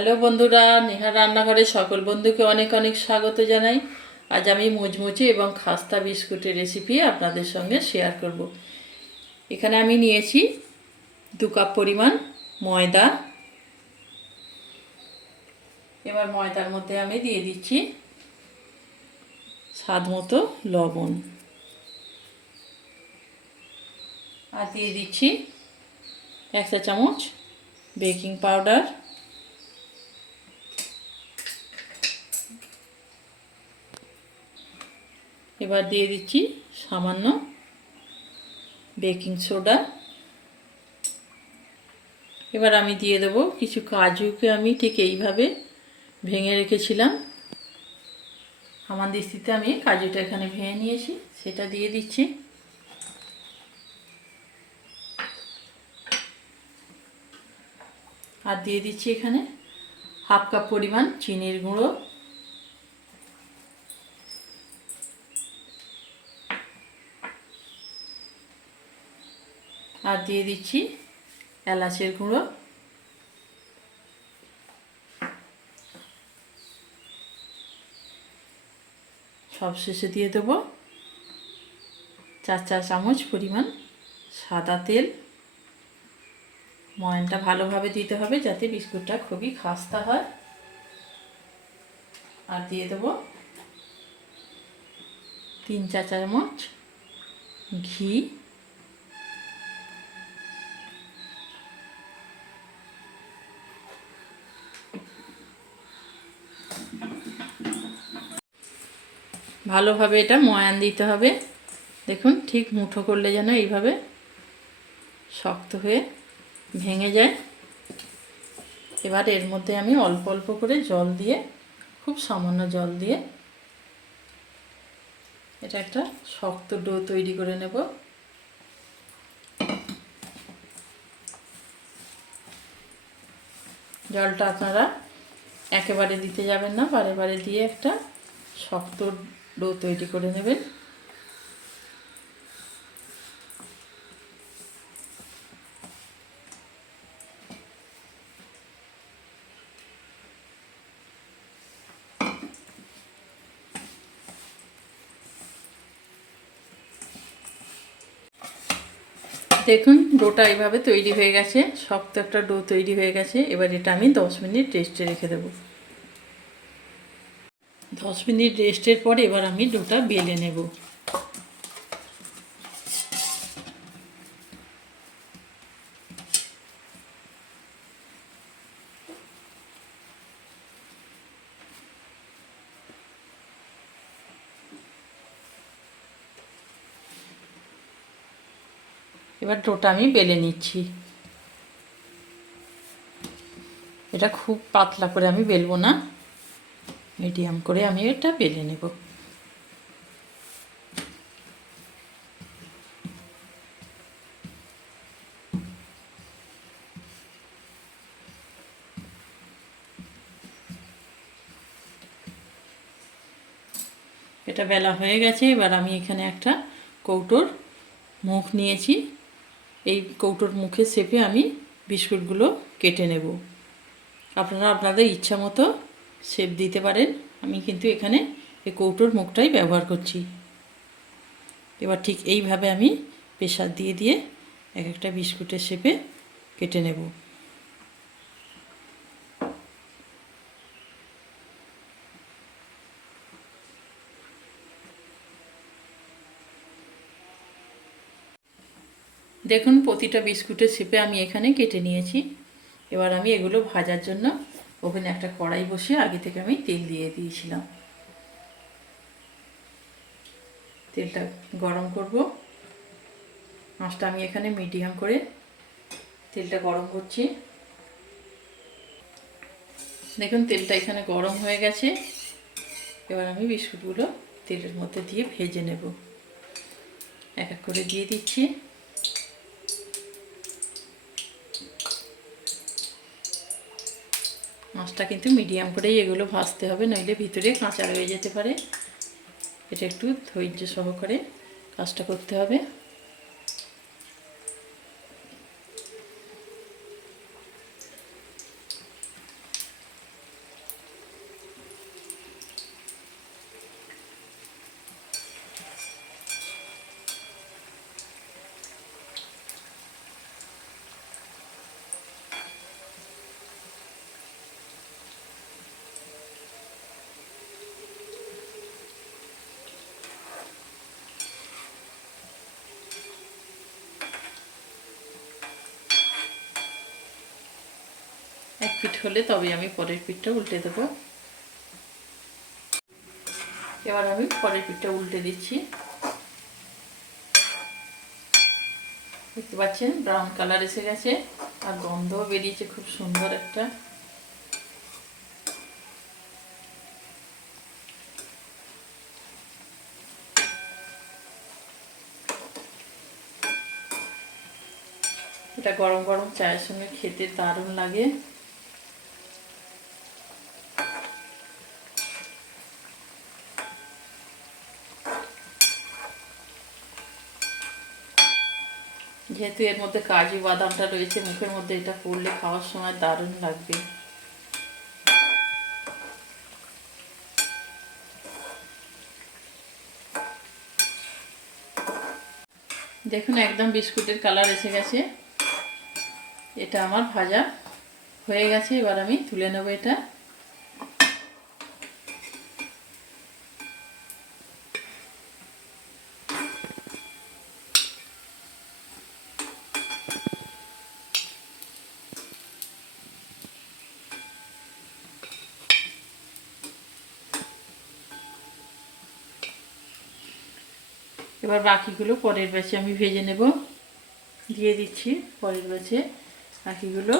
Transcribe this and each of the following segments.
Hello বন্ধুরা, নেহা রান্নাঘরে সকল বন্ধুকে অনেক অনেক স্বাগত জানাই। আজ আমি মুচমুচে এবং খাস্তা বিস্কুটের রেসিপি আপনাদের সঙ্গে শেয়ার করব। এখানে আমি নিয়েছি 2 কাপ পরিমাণ ময়দা। এবার ময়দার মধ্যে আমি দিয়ে দিচ্ছি স্বাদ মতো লবণ, আর দিয়ে দিচ্ছি 1 চা চামচ বেকিং পাউডার, এবার দিয়ে দিচ্ছি সামান্য বেকিং সোডা। এবার আমি দিয়ে দেবো কিছু কাজুকে আমি ঠিক এইভাবে ভেঙে রেখেছিলাম। হামানদিস্তিতে আমি কাজুটা এখানে ভেঙে নিয়েছি, সেটা দিয়ে দিচ্ছি। আর দিয়ে দিচ্ছি এখানে 1/2 কাপ পরিমাণ চিনির গুঁড়ো। আর দিয়ে দিচ্ছি এলাচের গুঁড়ো। সবশেষে দিয়ে দেবো 4 চা চামচ পরিমাণ সাদা তেল। ময়ানটা ভালোভাবে দিতে হবে যাতে বিস্কুটটা খুবই খাস্তা হয়। আর দিয়ে দেবো 3 চা চামচ ঘি। ভালোভাবে এটা ময়ান দিতে হবে। দেখুন, ঠিক মুঠো করলে যেন এইভাবে শক্ত হয়ে ভেঙে যায়। এবার এর মধ্যে আমি অল্প অল্প করে জল দিয়ে, খুব সামান্য জল দিয়ে এটা একটা শক্ত ডো তৈরি করে নেব। জলটা আপনারা একেবারে দিতে যাবেন না, বারে বারে দিয়ে একটা শক্ত ডো তৈরি করে নেবেন। দেখুন, ডোটা এইভাবে তৈরি হয়ে গেছে, শক্ত একটা ডো তৈরি হয়ে গেছে। এবার এটা আমি 10 মিনিট রেস্টে রেখে দেব। 10 মিনিট রেস্টের পর এবার আমি ডোটা বেলে নেব। এবার ডোটা আমি বেলে নিচ্ছি। এটা খুব পাতলা করে আমি বেলবো না, মিডিয়াম করে আমি এটা বেলে নেব। এটা বেলা হয়ে গেছে। এবার আমি এখানে একটা কৌটোর মুখ নিয়েছি। এই কৌটোর মুখের শেপে আমি বিস্কুটগুলো কেটে নেব। আপনারা আপনাদের ইচ্ছা মতো শেপ দিতে পারেন। আমি কিন্তু এখানে এই কৌটোর মুখটাই ব্যবহার করছি। এবার ঠিক এইভাবে আমি প্রেসার দিয়ে দিয়ে এক একটা বিস্কুটের শেপে কেটে নেব। দেখুন, প্রতিটা বিস্কুটের শেপে আমি এখানে কেটে নিয়েছি। এবার আমি এগুলো ভাজার জন্য ওভেনে একটা কড়াই বসিয়ে আগে থেকে আমি তেল দিয়ে দিয়েছিলাম। তেলটা গরম করব। আঁচটা আমি এখানে মিডিয়াম করে তেলটা গরম করছি। দেখুন, তেলটা এখানে গরম হয়ে গেছে। এবার আমি বিস্কুটগুলো তেলের মধ্যে দিয়ে ভেজে নেব। এক এক করে দিয়ে দিচ্ছি। আঁচটা কিন্তু মিডিয়াম করেই এগুলো ভাজতে হবে, নইলে ভিতরে কাঁচা রয়ে যেতে পারে। এটা একটু ধৈর্য সহকারে কাজটা করতে হবে। এক পিঠ হলে তবে আমি পরের পিঠটা উল্টে দেবো। এবার আমি পরের পিঠটা উল্টে দিচ্ছি। দেখতে পাচ্ছেন ব্রাউন কালার এসে গেছে আর গন্ধও বেরিয়েছে খুব সুন্দর একটা। এটা গরম গরম চায়ের সঙ্গে খেতে দারুণ লাগে। যেহেতু এর মধ্যে কাজু বাদামটা রয়েছে, মুখের মধ্যে এটা পড়লে খাওয়ার সময় দারুণ লাগবে। দেখুন একদম বিস্কুটের কালার এসে গেছে। এটা আমার ভাজা হয়ে গেছে। এবার আমি তুলে নেব এটা। এবার বাকিগুলো পরের ব্যাচে আমি ভেজে নেব। দিয়ে দিচ্ছি পরের ব্যাচে বাকিগুলো।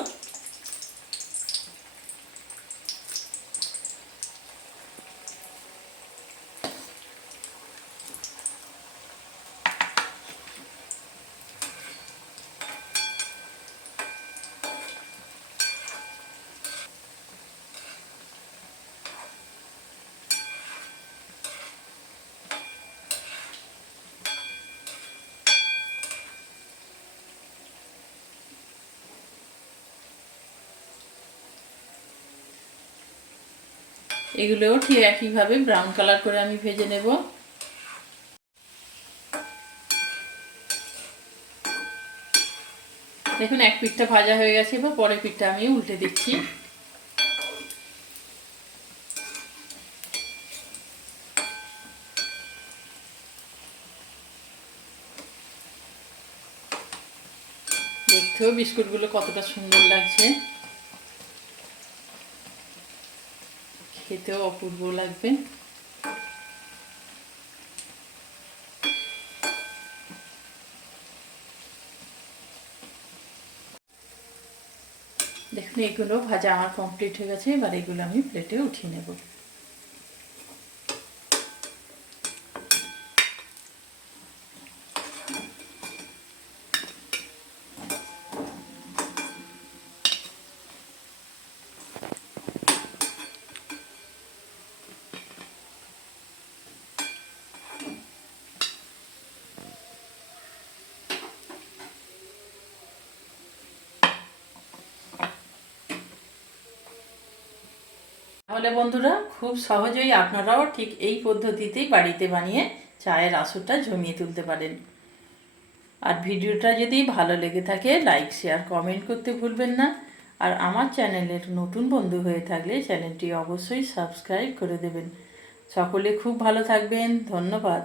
এগুলোও ঠিক একইভাবে ব্রাউন কালার করে আমি ভেজে নেব। দেখুন এক পিঠটা ভাজা হয়ে গেছে। এবার পরের পিঠটা আমি উল্টে দিচ্ছি। দেখতেও বিস্কুটগুলো কতটা সুন্দর লাগছে, খেতেও অপূর্ব লাগবে। দেখুন এগুলো ভাজা আমার কমপ্লিট হয়ে গেছে। এবার এগুলো আমি প্লেটে উঠিয়ে নেব। তাহলে বন্ধুরা খুব সহজেই আপনারাও ঠিক এই পদ্ধতিতেই বাড়িতে বানিয়ে চায়ের আসরটা জমিয়ে তুলতে পারেন। আর ভিডিওটা যদি ভালো লেগে থাকে লাইক শেয়ার কমেন্ট করতে ভুলবেন না। আর আমার চ্যানেলের নতুন বন্ধু হয়ে থাকলে চ্যানেলটি অবশ্যই সাবস্ক্রাইব করে দেবেন। সকলে খুব ভালো থাকবেন। ধন্যবাদ।